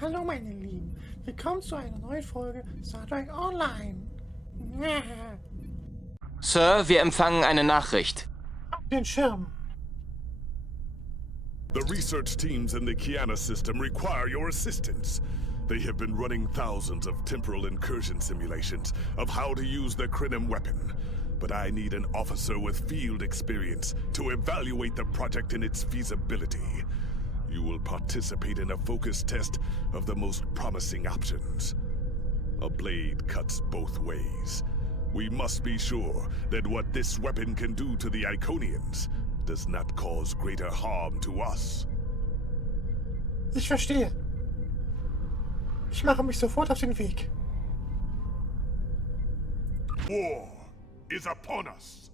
Hallo meine Lieben, willkommen zu einer neuen Folge Star Trek Online. Sir, wir empfangen eine Nachricht. Auf den Schirm. The research teams in the Kiana system require your assistance. They have been running thousands of temporal incursion simulations of how to use the Krenim weapon. But I need an officer with field experience to evaluate the project and its feasibility. You will participate in a focus test of the most promising options. A blade cuts both ways. We must be sure that what this weapon can do to the Iconians does not cause greater harm to us. Ich verstehe. Ich mache mich sofort auf den Weg. War is upon us.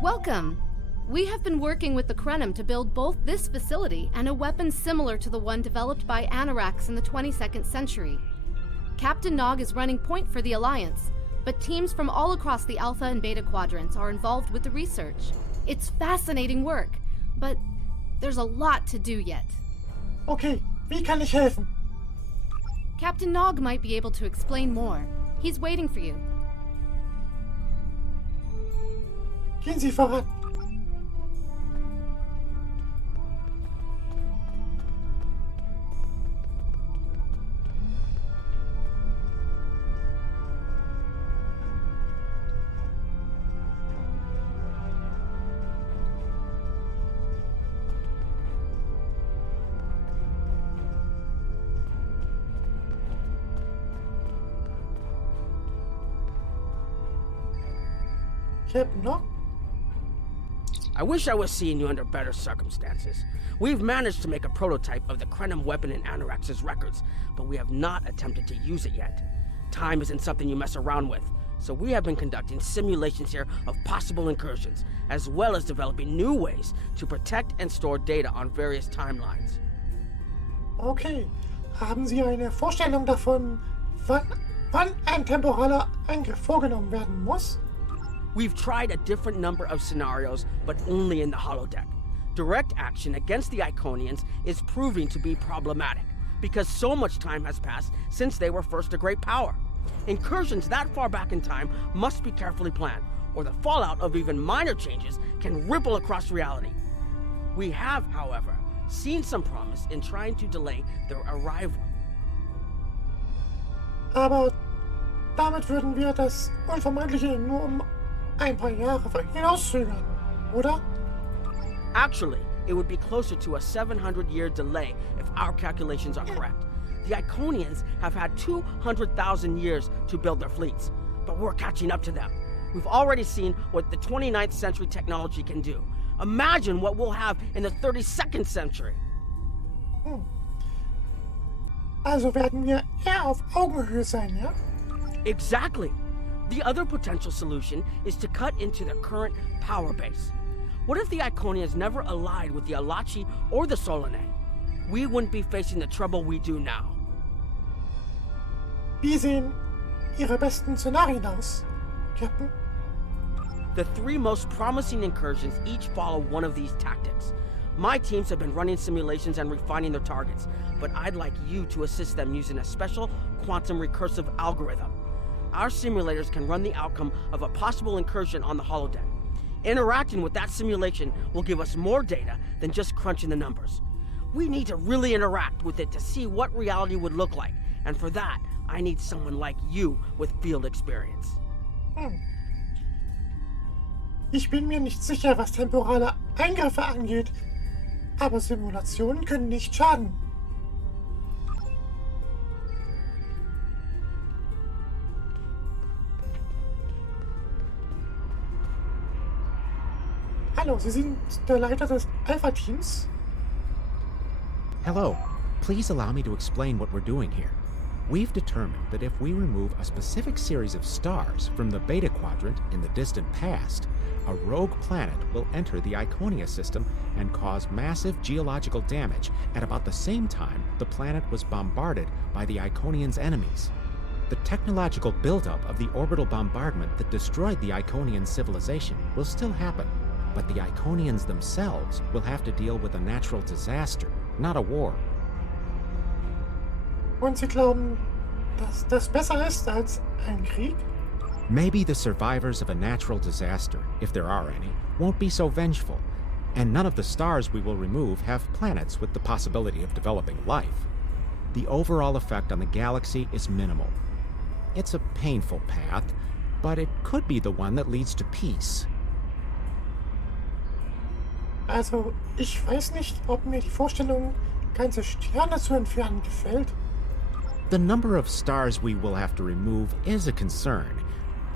Welcome! We have been working with the Krenim to build both this facility and a weapon similar to the one developed by Anarax in the 22nd century. Captain Nog is running point for the Alliance, but teams from all across the Alpha and Beta quadrants are involved with the research. It's fascinating work, but there's a lot to do yet. Okay, wie kann ich helfen? Captain Nog might be able to explain more. He's waiting for you. Gehen Sie voran. Captain Nog? I wish I was seeing you under better circumstances. We've managed to make a prototype of the Krenim weapon in Anarax's records, but we have not attempted to use it yet. Time isn't something you mess around with, so we have been conducting simulations here of possible incursions, as well as developing new ways to protect and store data on various timelines. Okay, haben Sie eine Vorstellung davon, wann ein temporaler Angriff vorgenommen werden muss? We've tried a different number of scenarios, but only in the holodeck. Direct action against the Iconians is proving to be problematic, because so much time has passed since they were first a great power. Incursions that far back in time must be carefully planned, or the fallout of even minor changes can ripple across reality. We have, however, seen some promise in trying to delay their arrival. Aber damit würden wir das Unvermeidliche nur ein paar Jahre hinauszögern, oder? Actually, it would be closer to a 700-year delay if our calculations are correct. The Iconians have had 200,000 years to build their fleets, but we're catching up to them. We've already seen what the 29th century technology can do. Imagine what we'll have in the 32nd century. Also werden wir eher auf Augenhöhe sein, ja? Exactly. The other potential solution is to cut into their current power base. What if the Iconians never allied with the Alachi or the Solanae? We wouldn't be facing the trouble we do now. Wie sehen Ihre besten Szenarien aus, Captain? The three most promising incursions each follow one of these tactics. My teams have been running simulations and refining their targets, but I'd like you to assist them using a special quantum recursive algorithm. Our simulators can run the outcome of a possible incursion on the holodeck. Interacting with that simulation will give us more data than just crunching the numbers. We need to really interact with it to see what reality would look like, and for that, I need someone like you with field experience. Ich bin mir nicht sicher, was temporale Eingriffe angeht, aber Simulationen können nicht schaden. Hallo, Sie sind der Leiter des Alpha-Teams? Hello. Please allow me to explain what we're doing here. We've determined that if we remove a specific series of stars from the Beta Quadrant in the distant past, a rogue planet will enter the Iconia system and cause massive geological damage at about the same time the planet was bombarded by the Iconians' enemies. The technological buildup of the orbital bombardment that destroyed the Iconian civilization will still happen, but the Iconians themselves will have to deal with a natural disaster, not a war. Und Sie glauben, dass das besser ist als ein Krieg? Maybe the survivors of a natural disaster, if there are any, won't be so vengeful, and none of the stars we will remove have planets with the possibility of developing life. The overall effect on the galaxy is minimal. It's a painful path, but it could be the one that leads to peace. Also, ich weiß nicht, ob mir die Vorstellung, ganze Sterne zu entfernen, gefällt. The number of stars we will have to remove is a concern,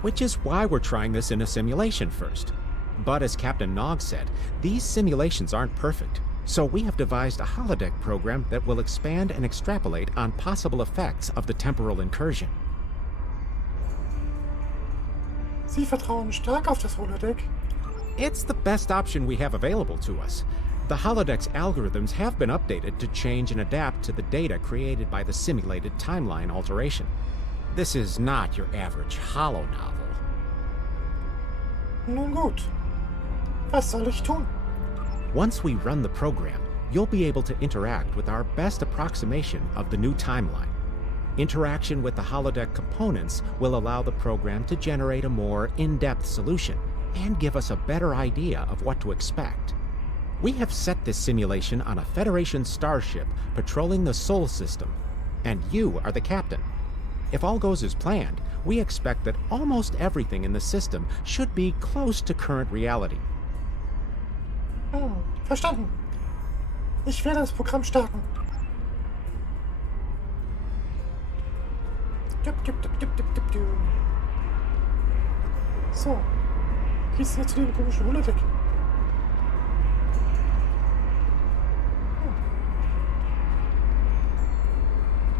which is why we're trying this in a simulation first. But as Captain Nog said, these simulations aren't perfect, so we have devised a holodeck program that will expand and extrapolate on possible effects of the temporal incursion. Sie vertrauen stark auf das Holodeck. It's the best option we have available to us. The holodeck's algorithms have been updated to change and adapt to the data created by the simulated timeline alteration. This is not your average holo novel. Nun gut. Was soll ich tun? Once we run the program, you'll be able to interact with our best approximation of the new timeline. Interaction with the holodeck components will allow the program to generate a more in-depth solution and give us a better idea of what to expect. We have set this simulation on a Federation starship patrolling the Sol system, and you are the captain. If all goes as planned, we expect that almost everything in the system should be close to current reality. Verstanden. Ich werde das Programm starten. So. Geht's jetzt zu dem komischen Holodeck?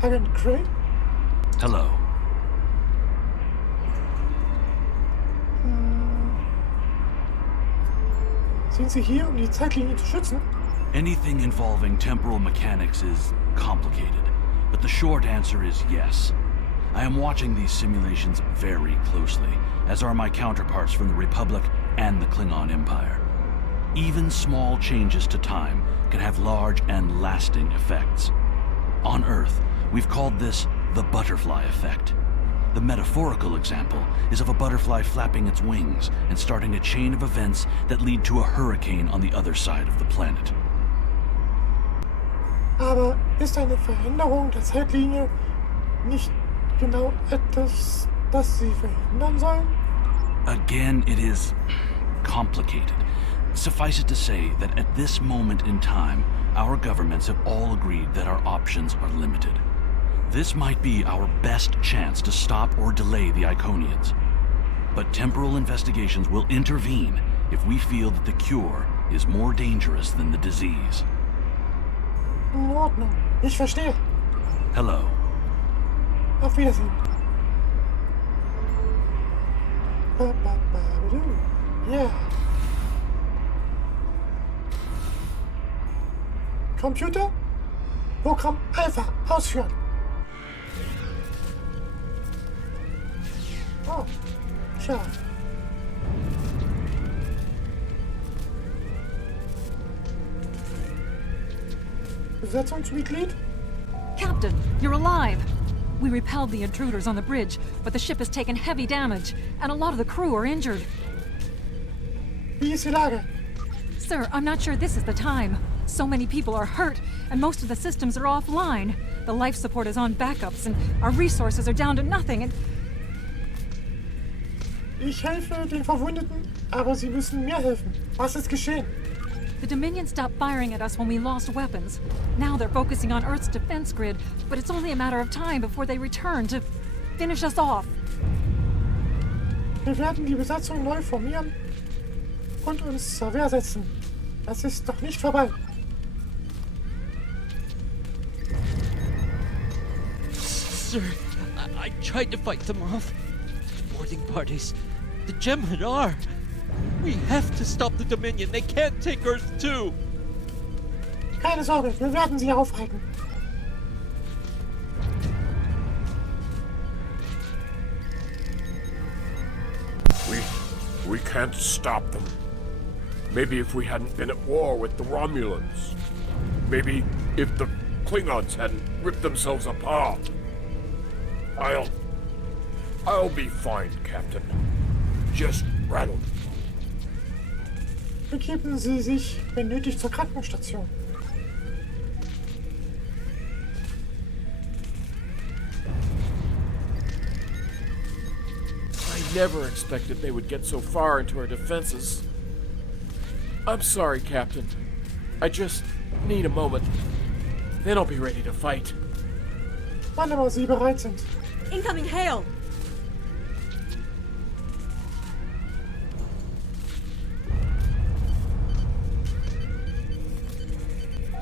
Agent Gray? Hello. Sind Sie hier, um die Zeitlinie zu schützen? Anything involving temporal mechanics is complicated, but the short answer is yes. I am watching these simulations very closely, as are my counterparts from the Republic and the Klingon Empire. Even small changes to time can have large and lasting effects. On Earth, we've called this the butterfly effect. The metaphorical example is of a butterfly flapping its wings and starting a chain of events that lead to a hurricane on the other side of the planet. Aber ist eine Veränderung der Zeitlinie nicht genau etwas, das Sie verhindern sollen? Again, it is complicated. Suffice it to say that at this moment in time, our governments have all agreed that our options are limited. This might be our best chance to stop or delay the Iconians. But temporal investigations will intervene if we feel that the cure is more dangerous than the disease. In Ordnung. Ich verstehe. Hello. Auf Wiedersehen. Ja. Computer? Programm Alpha ausführen. Oh. Tja. Besatzungsmitglied? Captain, you're alive! We repelled the intruders on the bridge, but the ship has taken heavy damage, and a lot of the crew are injured. Wie ist die Lage? Sir, I'm not sure this is the time. So many people are hurt, and most of the systems are offline. The life support is on backups, and our resources are down to nothing, and... Ich helfe den Verwundeten, aber Sie müssen mir helfen. Was ist geschehen? The Dominion stopped firing at us when we lost weapons. Now they're focusing on Earth's defense grid, but it's only a matter of time before they return to finish us off. Wir werden die Besatzung neu formieren und uns zur Wehr setzen. Das ist noch nicht vorbei. Sir, I tried to fight them off. The boarding parties, the Gemmen are. We have to stop the Dominion. They can't take Earth too. Keine Sorge, wir werden sie aufhalten. We can't stop them. Maybe if we hadn't been at war with the Romulans. Maybe if the Klingons hadn't ripped themselves apart. I'll be fine, Captain. Just rattle. Begeben Sie sich, wenn nötig, zur Krankenstation. I never expected they would get so far into our defenses. I'm sorry, Captain. I just need a moment. Then I'll be ready to fight. Wann immer Sie bereit sind. Incoming hail!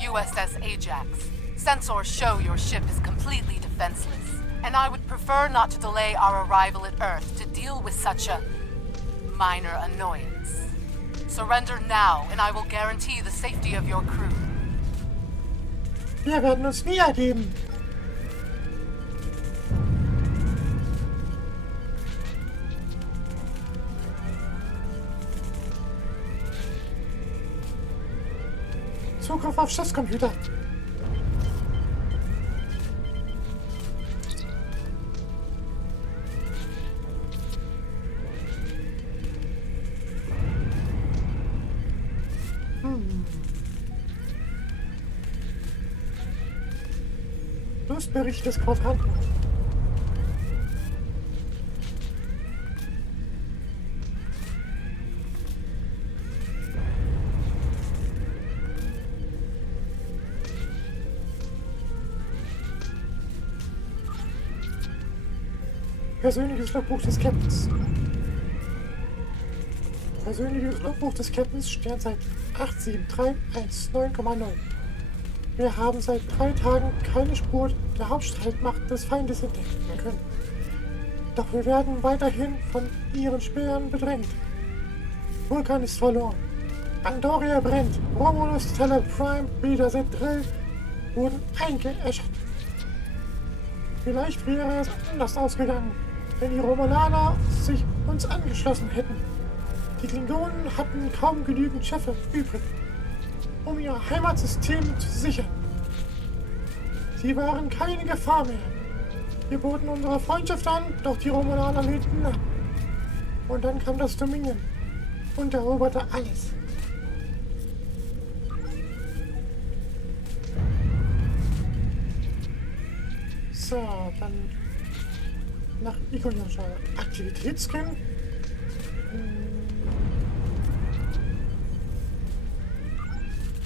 USS Ajax. Sensors show your ship is completely defenseless, and I would prefer not to delay our arrival at Earth to deal with such a minor annoyance. Surrender now, and I will guarantee the safety of your crew. Wir werden uns nie ergeben. Zugriff auf Schiffscomputer. Schlussbericht des Quadranten. Persönliches Logbuch des Captains. Persönliches Logbuch des Captains, Sternzeit 87319,0. Wir haben seit 3 Tagen keine Spur der Hauptstreitmacht des Feindes entdecken können. Doch wir werden weiterhin von ihren Speeren bedrängt. Vulkan ist verloren. Andoria brennt. Romulus, Teil, Prime, Beta, Z3 wurden eingeäschert. Vielleicht wäre es anders ausgegangen, wenn die Romulaner sich uns angeschlossen hätten. Die Klingonen hatten kaum genügend Schiffe übrig, um ihr Heimatsystem zu sichern. Sie waren keine Gefahr mehr. Wir boten unsere Freundschaft an, doch die Romulaner lehnten ab. Und dann kam das Dominion und eroberte alles. So, dann nach ikonischer Aktivitätsscan.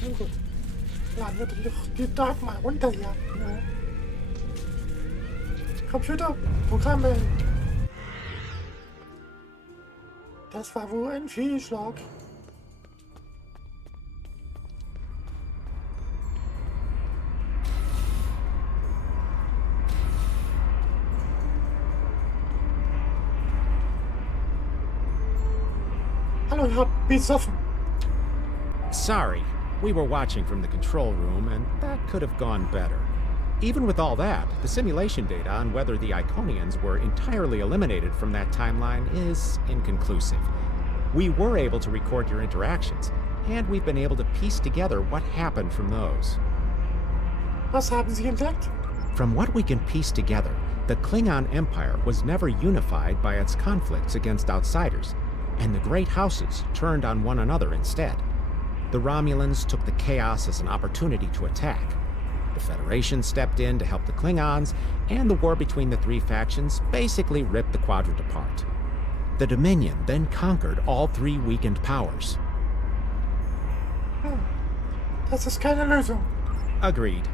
Nun gut. Laden wir doch die Daten mal runter hier. Ja. Computer, Programme. Das war wohl ein Fehlschlag. euch besoffen. Sorry, we were watching from the control room, and that could have gone better. Even with all that, the simulation data on whether the Iconians were entirely eliminated from that timeline is inconclusive. We were able to record your interactions, and we've been able to piece together what happened from those. Was haben Sie entdeckt? From what we can piece together, the Klingon Empire was never unified by its conflicts against outsiders, and the great houses turned on one another instead. The Romulans took the chaos as an opportunity to attack. The Federation stepped in to help the Klingons, and the war between the three factions basically ripped the quadrant apart. The Dominion then conquered all three weakened powers. Das ist keine Lösung. Agreed.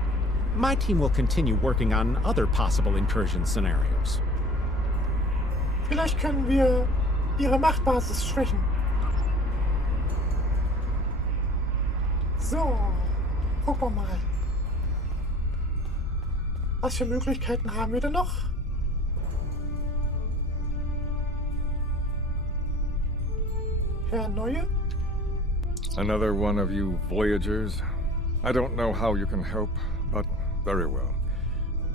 My team will continue working on other possible incursion scenarios. Vielleicht können wir ihre Machtbasis schwächen. So, gucken wir mal. Was für Möglichkeiten haben wir denn noch? Herr Neue? Another one of you Voyagers? I don't know how you can help, but very well.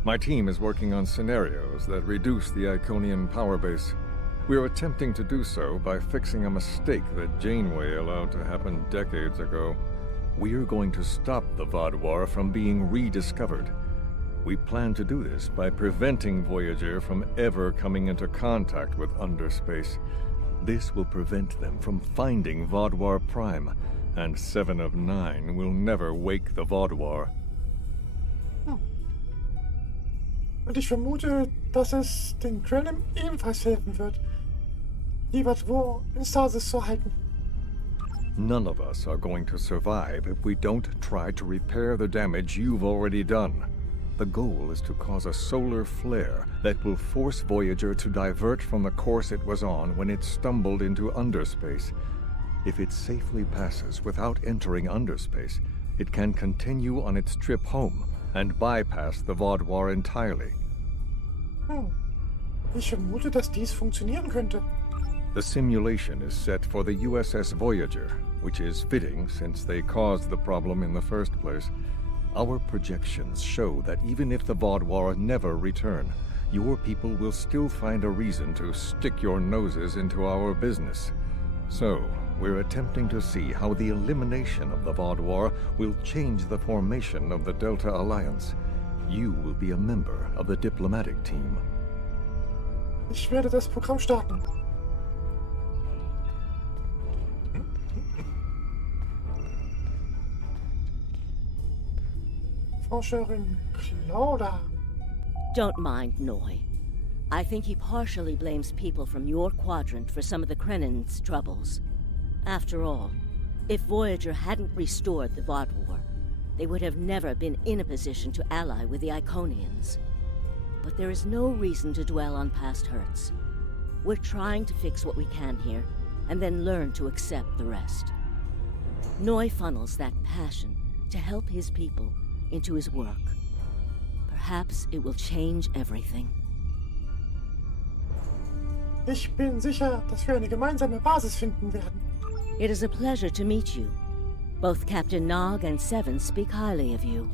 My team is working on scenarios that reduce the Iconian power base. We are attempting to do so by fixing a mistake that Janeway allowed to happen decades ago. We are going to stop the Vaadwaur from being rediscovered. We plan to do this by preventing Voyager from ever coming into contact with Underspace. This will prevent them from finding Vaadwaur Prime, and 7 of 9 will never wake the Vaadwaur. Und ich vermute, dass es den Krenim ebenfalls helfen wird, die Vaadwaur in Stasis zu halten. None of us are going to survive if we don't try to repair the damage you've already done. The goal is to cause a solar flare that will force Voyager to divert from the course it was on when it stumbled into Underspace. If it safely passes without entering Underspace, it can continue on its trip home and bypass the Vaadwaur entirely. Ich vermute, dass dies funktionieren könnte. The simulation is set for the USS Voyager, which is fitting since they caused the problem in the first place. Our projections show that even if the Vaadwaur never return, your people will still find a reason to stick your noses into our business. So, we're attempting to see how the elimination of the Vaadwaur will change the formation of the Delta Alliance. You will be a member of the diplomatic team. Ich werde das Programm starten. Forscherin Claudia. Don't mind Noy. I think he partially blames people from your quadrant for some of the Krennin's troubles. After all, if Voyager hadn't restored the Vaadwaur, they would have never been in a position to ally with the Iconians. But there is no reason to dwell on past hurts. We're trying to fix what we can here, and then learn to accept the rest. Noy funnels that passion to help his people into his work. Perhaps it will change everything. Ich bin sicher, dass wir eine gemeinsame Basis finden werden. It is a pleasure to meet you. Both Captain Nog and Seven speak highly of you.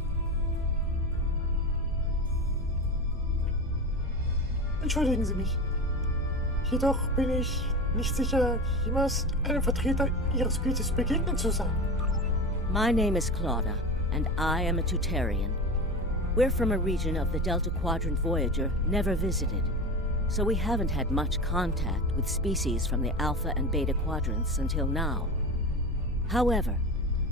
Entschuldigen Sie mich. Jedoch bin ich nicht sicher, jemals einem Vertreter Ihrer Spezies begegnet zu sein. My name is Claudia, and I am a Tutarian. We're from a region of the Delta Quadrant Voyager never visited, so we haven't had much contact with species from the Alpha and Beta quadrants until now. However,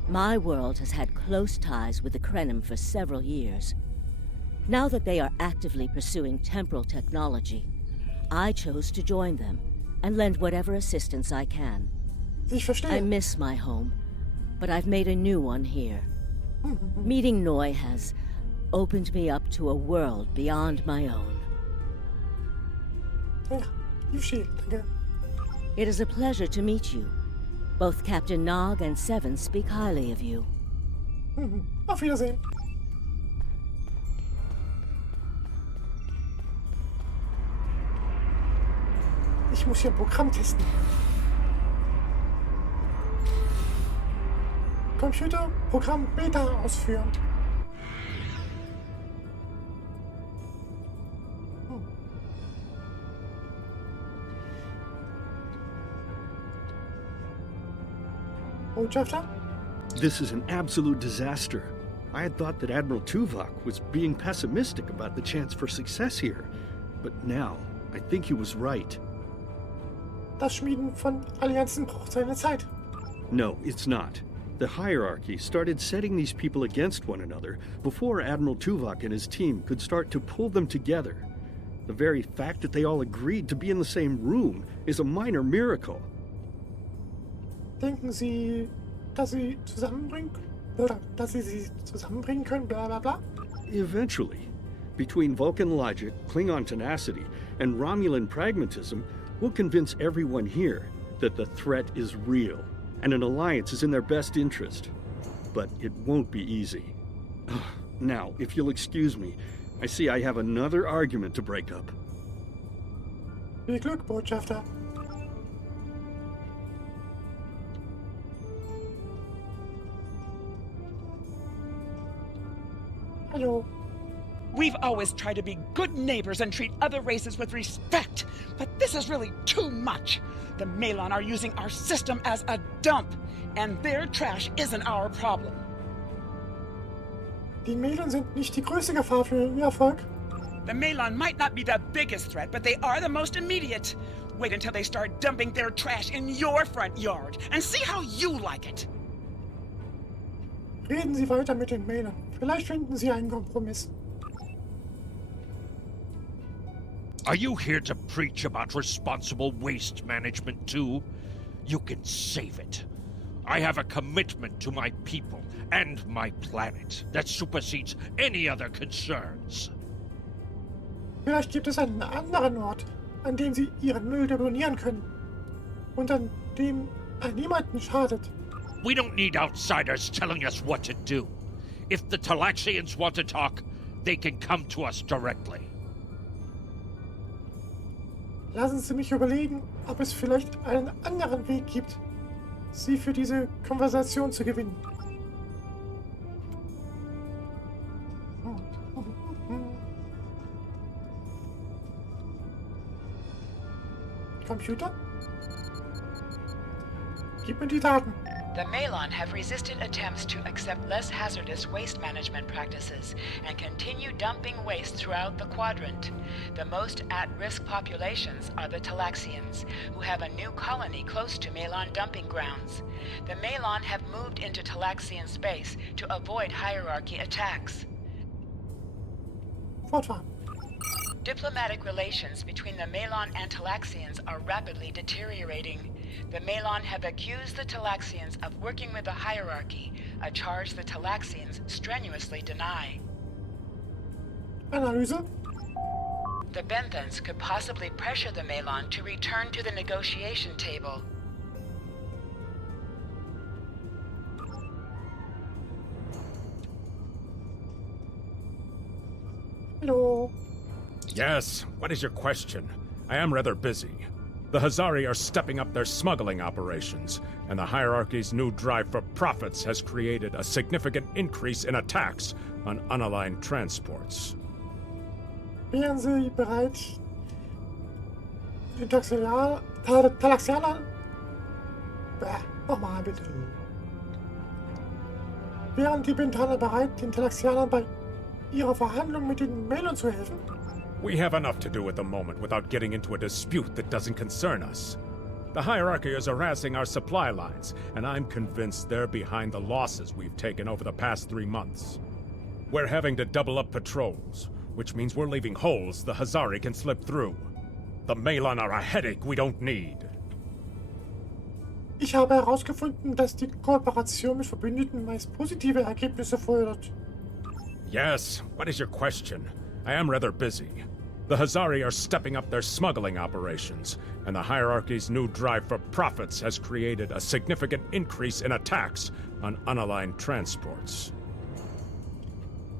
my world has had close ties with the Krenim for several years. Now that they are actively pursuing temporal technology, I chose to join them and lend whatever assistance I can. Ich verstehe. I miss my home, but I've made a new one here. Meeting Noy has opened me up to a world beyond my own. Ja, ich verstehe. Danke. It is a pleasure to meet you. Both Captain Nog and Seven speak highly of you. Auf Wiedersehen. Ich muss hier ein Programm testen. Computerprogramm Beta ausführen. Botschafter? This is an absolute disaster. I had thought that Admiral Tuvok was being pessimistic about the chance for success here. But now, I think he was right. Das Schmieden von Allianzen braucht seine Zeit. No, it's not. The hierarchy started setting these people against one another before Admiral Tuvok and his team could start to pull them together. The very fact that they all agreed to be in the same room is a minor miracle. Denken Sie, dass Sie zusammenbringen können, bla bla bla? Eventually, between Vulcan logic, Klingon tenacity, and Romulan pragmatism, we'll convince everyone here that the threat is real, and an alliance is in their best interest. But it won't be easy. Now, if you'll excuse me, I see I have another argument to break up. Viel Glück, Botschafter. Hallo. We've always tried to be good neighbors and treat other races with respect, but this is really too much. The Malon are using our system as a dump, and their trash isn't our problem. Die Malon sind nicht die größte Gefahr für Ihr Erfolg. The Malon might not be the biggest threat, but they are the most immediate. Wait until they start dumping their trash in your front yard, and see how you like it. Reden Sie weiter mit den Malon. Vielleicht finden Sie einen Kompromiss. Are you here to preach about responsible waste management too? You can save it. I have a commitment to my people and my planet that supersedes any other concerns. Vielleicht gibt es einen anderen Ort, an dem Sie Ihren Müll deponieren können. Und an dem niemanden schadet. We don't need outsiders telling us what to do. If the Talaxians want to talk, they can come to us directly. Lassen Sie mich überlegen, ob es vielleicht einen anderen Weg gibt, Sie für diese Konversation zu gewinnen. Computer? Gib mir die Daten. The Malon have resisted attempts to accept less hazardous waste management practices and continue dumping waste throughout the quadrant. The most at-risk populations are the Talaxians, who have a new colony close to Malon dumping grounds. The Malon have moved into Talaxian space to avoid hierarchy attacks. Fortfahren. Diplomatic relations between the Malon and Talaxians are rapidly deteriorating. The Malon have accused the Talaxians of working with the hierarchy, a charge the Talaxians strenuously deny. Analyse. The Benthans could possibly pressure the Malon to return to the negotiation table. Hello. Yes, what is your question? I am rather busy. The Hazari are stepping up their smuggling operations, and the hierarchy's new drive for profits has created a significant increase in attacks on unaligned transports. Wären Sie bereit, den Talaxianern... Nochmal bitte. Wären die Bentaner bereit, den Talaxianern bei ihrer Verhandlung mit den Malon zu helfen? We have enough to do at the moment without getting into a dispute that doesn't concern us. The hierarchy is harassing our supply lines, and I'm convinced they're behind the losses we've taken over the past 3 months. We're having to double up patrols, which means we're leaving holes the Hazari can slip through. The Malon are a headache we don't need. Ich habe herausgefunden, dass die Kooperation mit Verbündeten meist positive Ergebnisse fördert. Yes, what is your question? I am rather busy. The Hazari are stepping up their smuggling operations, and the hierarchy's new drive for profits has created a significant increase in attacks on unaligned transports.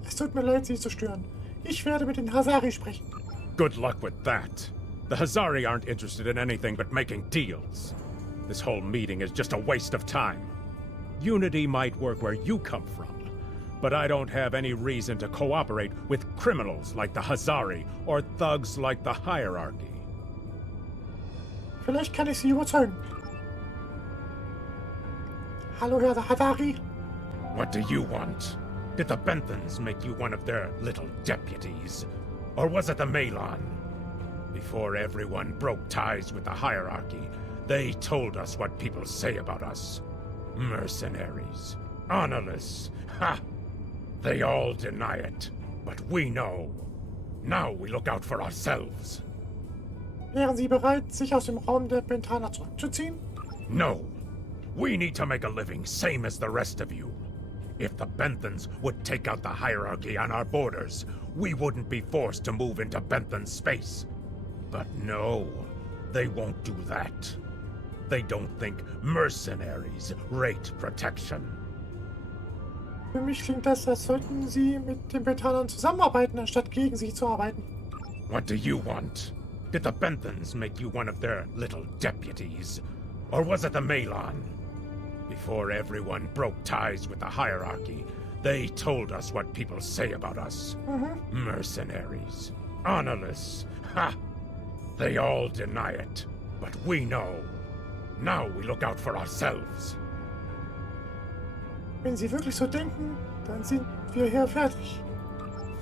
Es tut mir leid, Sie zu stören. Ich werde mit den Hazari sprechen. Good luck with that. The Hazari aren't interested in anything but making deals. This whole meeting is just a waste of time. Unity might work where you come from, but I don't have any reason to cooperate with criminals like the Hazari or thugs like the Hierarchy. Vielleicht kann ich Sie überzeugen. Hallo, Herr Hazari. What do you want? Did the Benthans make you one of their little deputies? Or was it the Malon? Before everyone broke ties with the Hierarchy, they told us what people say about us. Mercenaries. Honorless. Ha! They all deny it, but we know. Now we look out for ourselves. Wären Sie bereit, sich aus dem Raum der Bentana zurückzuziehen? No. We need to make a living, same as the rest of you. If the Benthans would take out the Hierarchy on our borders, we wouldn't be forced to move into Benthan space. But no, they won't do that. They don't think mercenaries rate protection. Für mich klingt das, als sollten Sie mit den Bentanern zusammenarbeiten, anstatt gegen sie zu arbeiten. What do you want? Did the Benthans make you one of their little deputies? Or was it the Malon? Before everyone broke ties with the Hierarchy, they told us what people say about us. Mercenaries. Honorless. Ha! They all deny it, but we know. Now we look out for ourselves. Wenn Sie wirklich so denken, dann sind wir hier fertig.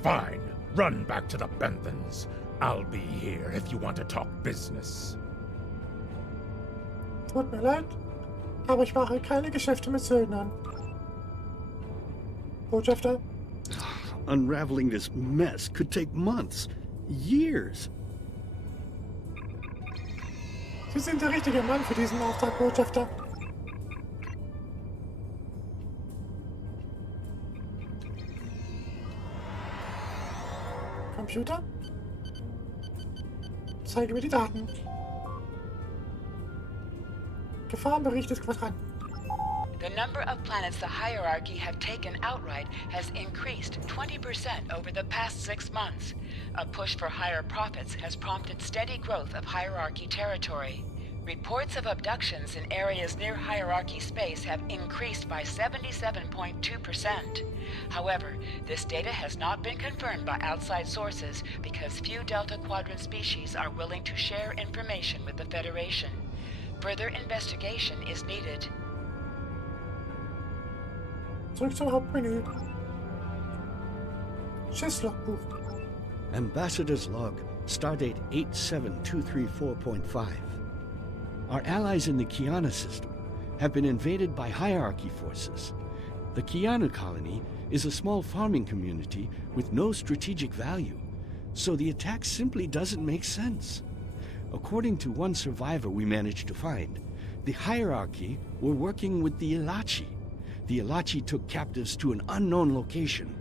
Fine. Run back to the Benthans. I'll be here if you want to talk business. Tut mir leid, aber ich mache keine Geschäfte mit Söldnern. Botschafter? Unraveling this mess could take months, years. Sie sind der richtige Mann für diesen Auftrag, Botschafter. Computer? Zeige mir die Daten. Gefahrenbericht des Quadranten. The number of planets the Hierarchy have taken outright has increased 20% over the past 6 months. A push for higher profits has prompted steady growth of Hierarchy territory. Reports of abductions in areas near Hierarchy space have increased by 77.2%. However, this data has not been confirmed by outside sources because few Delta Quadrant species are willing to share information with the Federation. Further investigation is needed. Zurück zum Hauptmenü. Schiffslogbuch. Ambassador's log, stardate 87234.5. Our allies in the Kiana system have been invaded by Hierarchy forces. The Kiana colony is a small farming community with no strategic value, so the attack simply doesn't make sense. According to one survivor we managed to find, the Hierarchy were working with the Ilachi. The Ilachi took captives to an unknown location.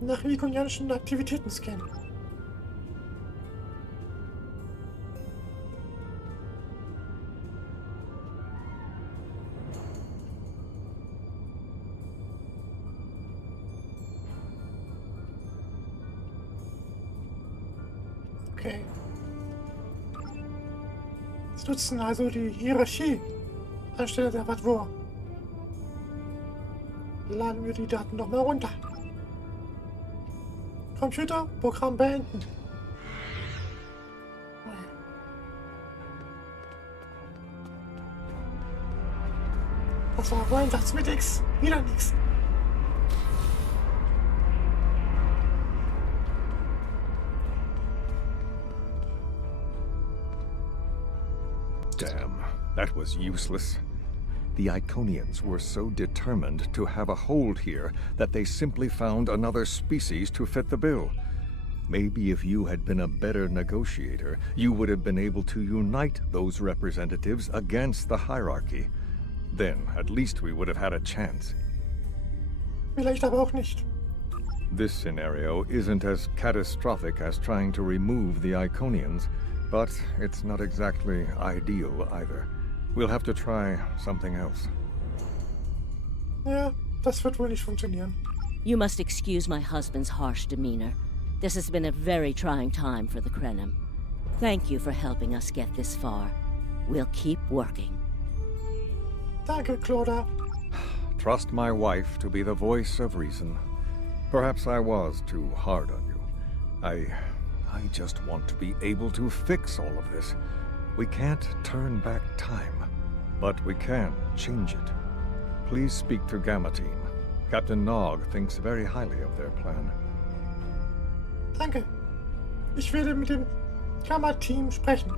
Nach ikonianischen Aktivitäten scannen. Okay. Sie nutzen also die Hierarchie anstelle der Vadvor. Laden wir die Daten nochmal runter. Computer, Programm beenden. Das war wohl ein Satz mit X. Wieder nix. Damn, that was useless. The Iconians were so determined to have a hold here that they simply found another species to fit the bill. Maybe if you had been a better negotiator, you would have been able to unite those representatives against the Hierarchy. Then, at least we would have had a chance. Vielleicht aber auch nicht. This scenario isn't as catastrophic as trying to remove the Iconians, but it's not exactly ideal either. We'll have to try something else. Ja, das wird wohl nicht funktionieren. You must excuse my husband's harsh demeanor. This has been a very trying time for the Krenim. Thank you for helping us get this far. We'll keep working. Danke, Cloda. Trust my wife to be the voice of reason. Perhaps I was too hard on you. I just want to be able to fix all of this. We can't turn back time, but we can change it. Please speak to Gamma Team. Captain Nog thinks very highly of their plan. Danke. Ich werde mit dem Gamma-Team sprechen.